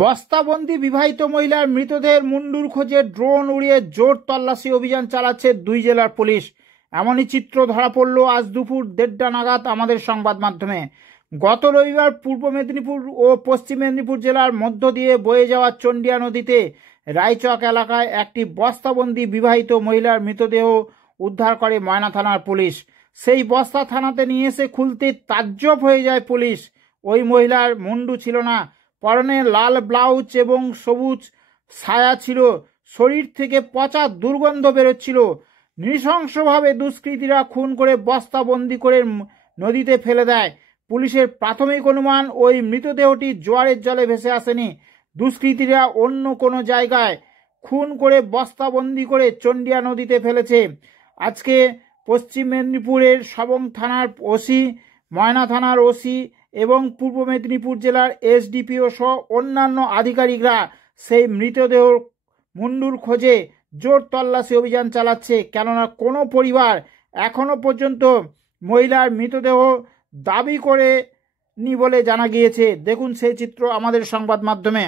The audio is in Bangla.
বস্তাবন্দি বিবাহিত মহিলার মৃতদেহের মুন্ডুর খোঁজে ড্রোন উড়িয়ে জোর তল্লাশি অভিযান চালাচ্ছে দুই জেলার পুলিশ। এমনই চিত্র ধরা পড়ল আজ দুপুর 1:30 নাগাদ আমাদের সংবাদ মাধ্যমে। গত রবিবার পূর্ব মেদিনীপুর ও পশ্চিম মেদিনীপুর জেলার মধ্য দিয়ে বয়ে যাওয়া চন্ডিয়া নদীতে রায়চক এলাকায় একটি বস্তাবন্দি বিবাহিত মহিলার মৃতদেহ উদ্ধার করে ময়না থানার পুলিশ। সেই বস্তা থানাতে নিয়ে এসে খুলতে তাজ্জব হয়ে যায় পুলিশ। ওই মহিলার মুন্ডু ছিল না, পরনে লাল ব্লাউজ এবং সবুজ ছায়া ছিল। শরীর থেকে পচা দুর্গন্ধ বেরোচ্ছিল। নৃশংসভাবে দুষ্কৃতীরা খুন করে বস্তাবন্দি করে নদীতে ফেলে দেয়। পুলিশের প্রাথমিক অনুমান ওই মৃতদেহটি জোয়ারের জলে ভেসে আসেনি, দুষ্কৃতীরা অন্য কোনো জায়গায় খুন করে বস্তাবন্দি করে চন্ডিয়া নদীতে ফেলেছে। আজকে পশ্চিম মেদিনীপুরের সবং থানার ওসি, ময়না থানার ওসি এবং পূর্ব মেদিনীপুর জেলার এসডিপিও সহ অন্যান্য আধিকারিকরা সেই মৃতদেহ মুন্ডুর খোঁজে জোর তল্লাশি অভিযান চালাচ্ছে। কেননা কোনো পরিবার এখনো পর্যন্ত মহিলার মৃতদেহ দাবি করেনি বলে জানা গিয়েছে। দেখুন সেই চিত্র আমাদের সংবাদ মাধ্যমে।